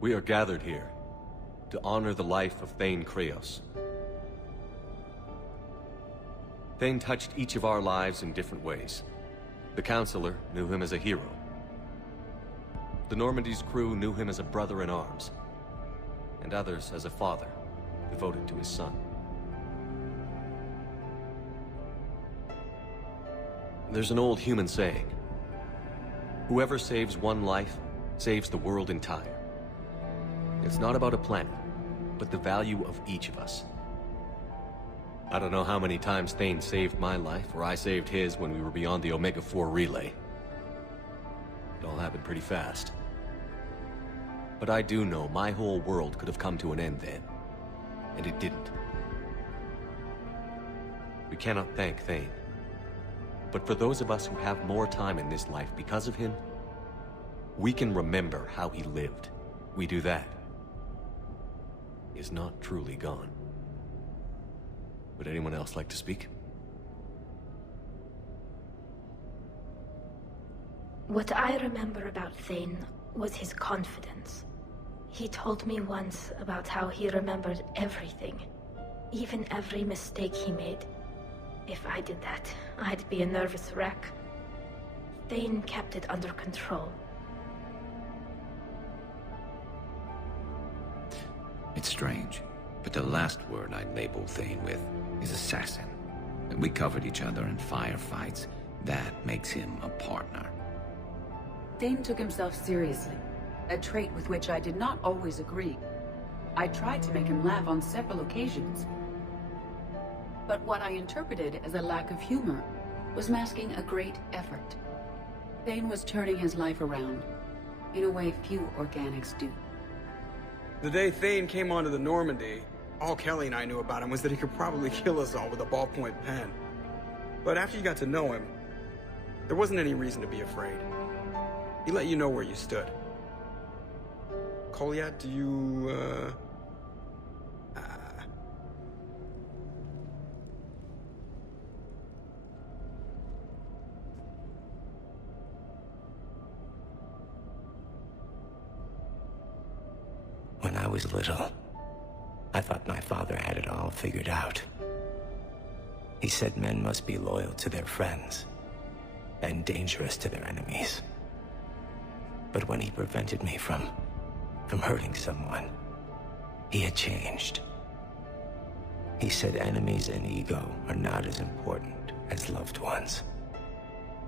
We are gathered here to honor the life of Thane Kreos. Thane touched each of our lives in different ways. The Counselor knew him as a hero. The Normandy's crew knew him as a brother in arms, and others as a father, devoted to his son. There's an old human saying, whoever saves one life, saves the world entire. It's not about a planet, but the value of each of us. I don't know how many times Thane saved my life, or I saved his when we were beyond the Omega-4 relay. It all happened pretty fast. But I do know my whole world could have come to an end then, and it didn't. We cannot thank Thane. But for those of us who have more time in this life because of him, we can remember how he lived. We do that. He is not truly gone. Would anyone else like to speak? What I remember about Thane was his confidence. He told me once about how he remembered everything, even every mistake he made. If I did that, I'd be a nervous wreck. Thane kept it under control. It's strange, but the last word I'd label Thane with is assassin. And we covered each other in firefights. That makes him a partner. Thane took himself seriously, a trait with which I did not always agree. I tried to make him laugh on several occasions. But what I interpreted as a lack of humor was masking a great effort. Thane was turning his life around, in a way few organics do. The day Thane came onto the Normandy, all Kelly and I knew about him was that he could probably kill us all with a ballpoint pen. But after you got to know him, there wasn't any reason to be afraid. He let you know where you stood. Koliat, do you, When I was little, I thought my father had it all figured out. He said men must be loyal to their friends and dangerous to their enemies. But when he prevented me from hurting someone, he had changed. He said enemies and ego are not as important as loved ones.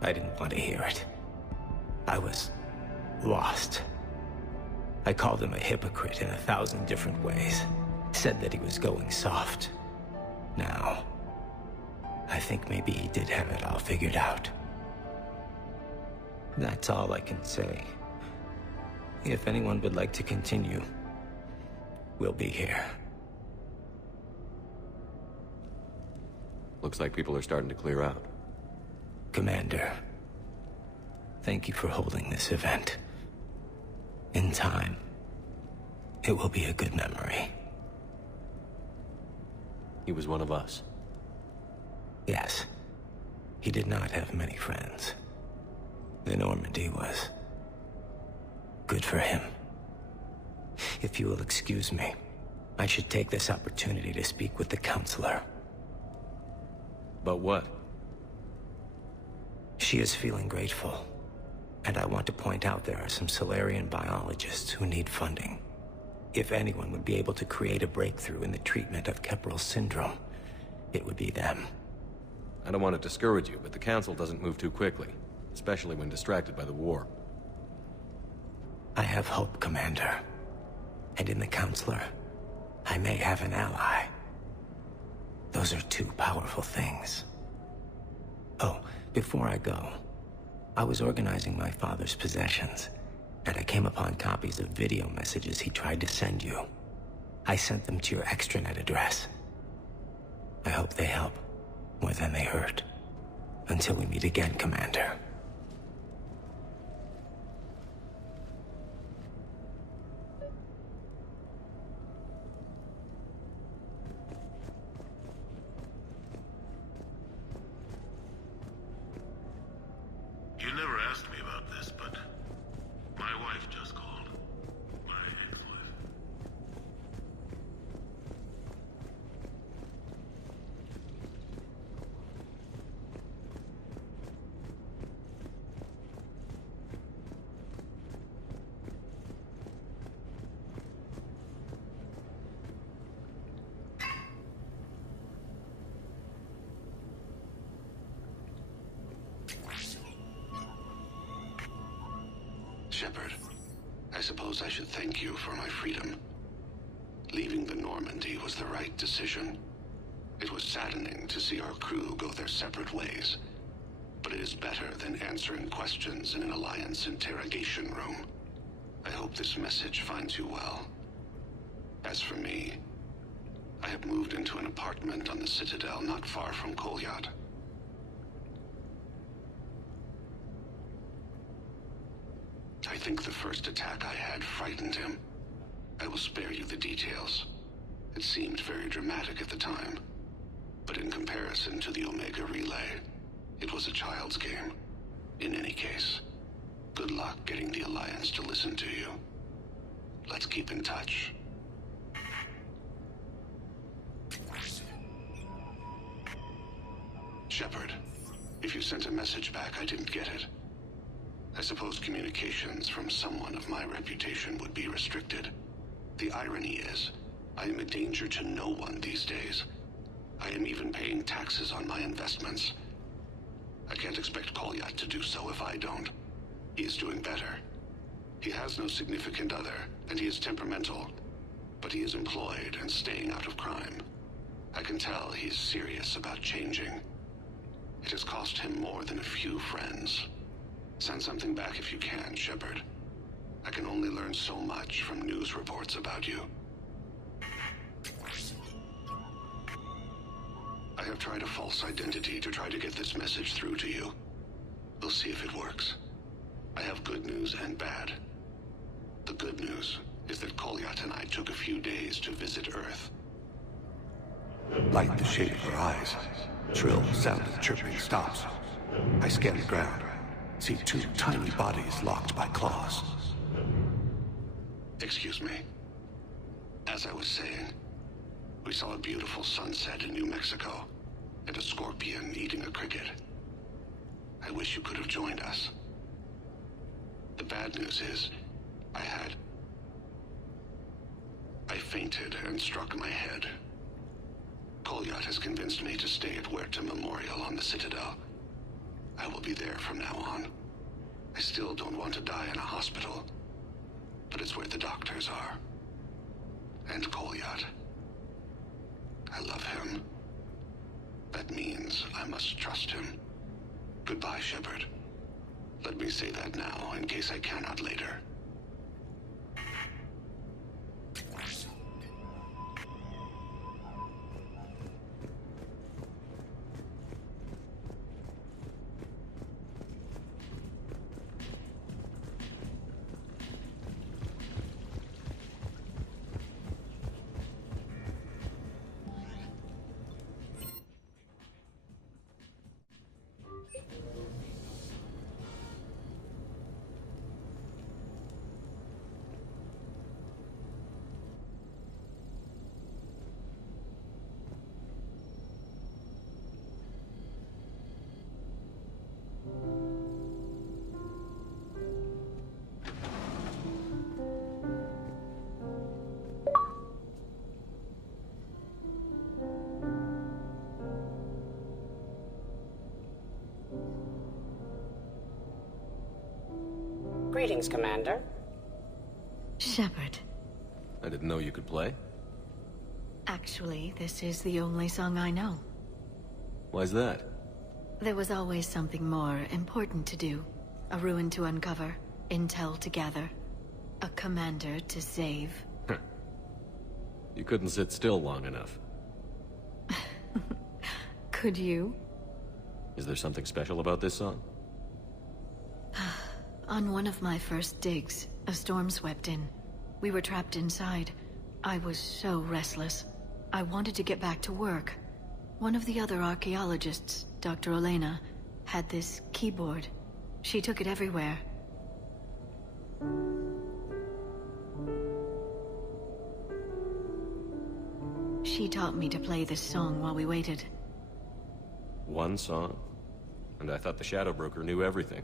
I didn't want to hear it. I was lost. I called him a hypocrite in 1,000 different ways. Said that he was going soft. Now, I think maybe he did have it all figured out. That's all I can say. If anyone would like to continue, we'll be here. Looks like people are starting to clear out. Commander, thank you for holding this event. In time, it will be a good memory. He was one of us. Yes. He did not have many friends. The Normandy was good for him. If you will excuse me, I should take this opportunity to speak with the Counselor. About what? She is feeling grateful, and I want to point out there are some Solarian biologists who need funding. If anyone would be able to create a breakthrough in the treatment of Keppel's syndrome, it would be them. I don't want to discourage you, but the Council doesn't move too quickly, especially when distracted by the war. I have hope, Commander. And in the Counselor, I may have an ally. Those are two powerful things. Oh, before I go, I was organizing my father's possessions, and I came upon copies of video messages he tried to send you. I sent them to your extranet address. I hope they help, more than they hurt. Until we meet again, Commander. You never asked me about this, but my wife just called. My Shepard, I suppose I should thank you for my freedom. Leaving the Normandy was the right decision. It was saddening to see our crew go their separate ways, but it is better than answering questions in an Alliance interrogation room. I hope this message finds you well. As for me, I have moved into an apartment on the Citadel not far from Kolyat. I think the first attack I had frightened him. I will spare you the details. It seemed very dramatic at the time, but in comparison to the Omega Relay, it was a child's game. In any case, good luck getting the Alliance to listen to you. Let's keep in touch. Shepard, if you sent a message back, I didn't get it. I suppose communications from someone of my reputation would be restricted. The irony is, I am a danger to no one these days. I am even paying taxes on my investments. I can't expect Kolyat to do so if I don't. He is doing better. He has no significant other, and he is temperamental, but he is employed and staying out of crime. I can tell he is serious about changing. It has cost him more than a few friends. Send something back if you can, Shepard. I can only learn so much from news reports about you. I have tried a false identity to try to get this message through to you. We'll see if it works. I have good news and bad. The good news is that Kolyat and I took a few days to visit Earth. Light the shade of her eyes. Shrill sound of chirping stops. I scan the ground. See two tiny bodies locked by claws. Excuse me. As I was saying, we saw a beautiful sunset in New Mexico, and a scorpion eating a cricket. I wish you could have joined us. The bad news is, I fainted and struck my head. Kolyat has convinced me to stay at Huerta Memorial on the Citadel. I will be there from now on. I still don't want to die in a hospital, but it's where the doctors are. And Kolyat. I love him. That means I must trust him. Goodbye, Shepard. Let me say that now, in case I cannot later. Greetings, Commander. Shepard. I didn't know you could play. Actually, this is the only song I know. Why's that? There was always something more important to do. A ruin to uncover, intel to gather, a commander to save. You couldn't sit still long enough. Could you? Is there something special about this song? On one of my first digs, a storm swept in. We were trapped inside. I was so restless. I wanted to get back to work. One of the other archaeologists, Dr. Elena, had this keyboard. She took it everywhere. She taught me to play this song while we waited. One song? And I thought the Shadow Broker knew everything.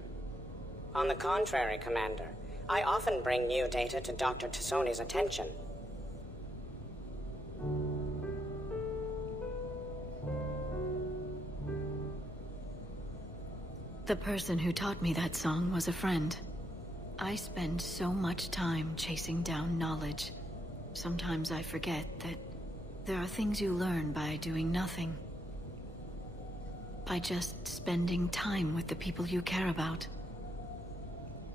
On the contrary, Commander. I often bring new data to Dr. Tassoni's attention. The person who taught me that song was a friend. I spend so much time chasing down knowledge. Sometimes I forget that there are things you learn by doing nothing. By just spending time with the people you care about.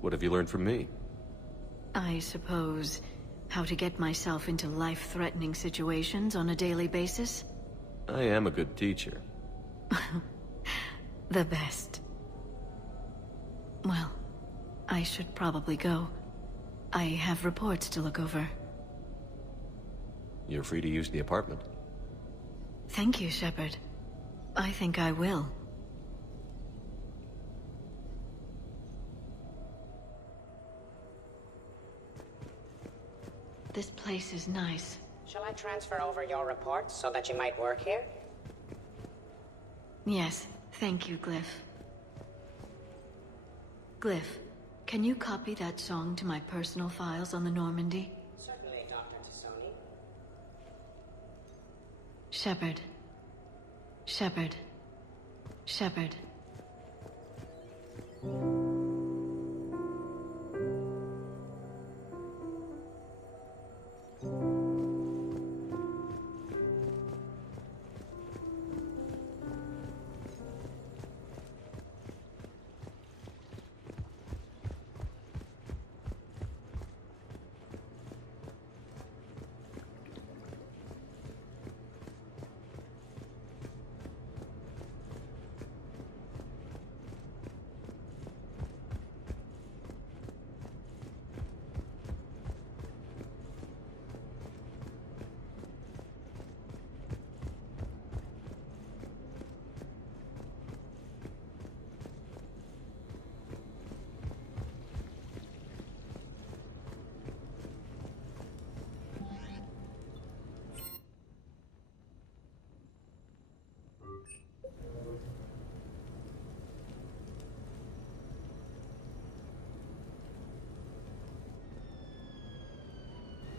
What have you learned from me? I suppose how to get myself into life-threatening situations on a daily basis? I am a good teacher. The best. Well, I should probably go. I have reports to look over. You're free to use the apartment. Thank you, Shepard. I think I will. This place is nice. Shall I transfer over your reports so that you might work here? Yes, thank you, Glyph. Glyph, can you copy that song to my personal files on the Normandy? Certainly, Dr. T'Soni. Shepard. Shepard. Shepard.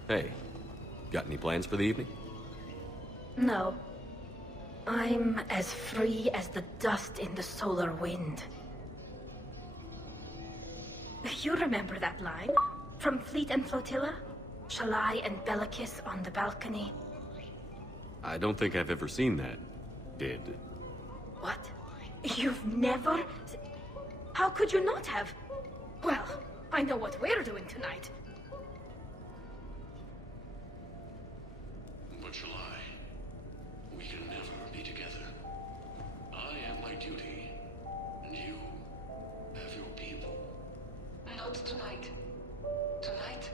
Hey, got any plans for the evening? No. I'm as free as the dust in the solar wind. You remember that line? From Fleet and Flotilla? Shalai and Bellicus on the balcony? I don't think I've ever seen that. Did. What? You've never... How could you not have? Well, I know what we're doing tonight. But shall I? We can never be together. I have my duty, and you have your people. Not tonight. Tonight,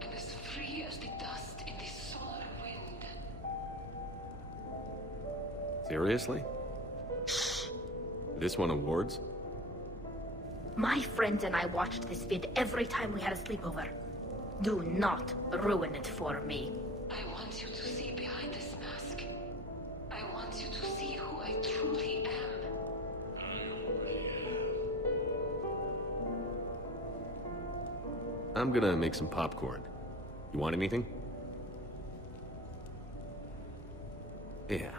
I'm as free as the dust in the solar wind. Seriously? This won awards? My friends and I watched this vid every time we had a sleepover. Do not ruin it for me. I want you to see behind this mask. I want you to see who I truly am. I already have. I'm gonna make some popcorn. You want anything? Yeah.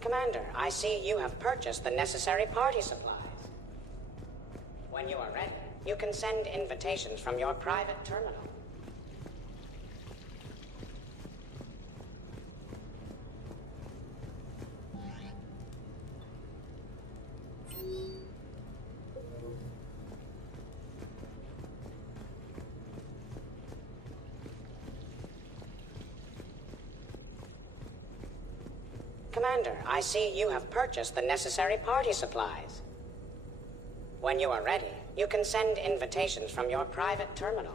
Commander, I see you have purchased the necessary party supplies. When you are ready, you can send invitations from your private terminal. Commander, I see you have purchased the necessary party supplies. When you are ready, you can send invitations from your private terminal.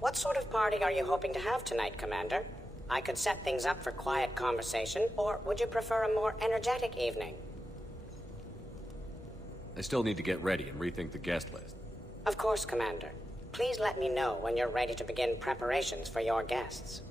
What sort of party are you hoping to have tonight, Commander? I could set things up for quiet conversation, or would you prefer a more energetic evening? I still need to get ready and rethink the guest list. Of course, Commander. Please let me know when you're ready to begin preparations for your guests.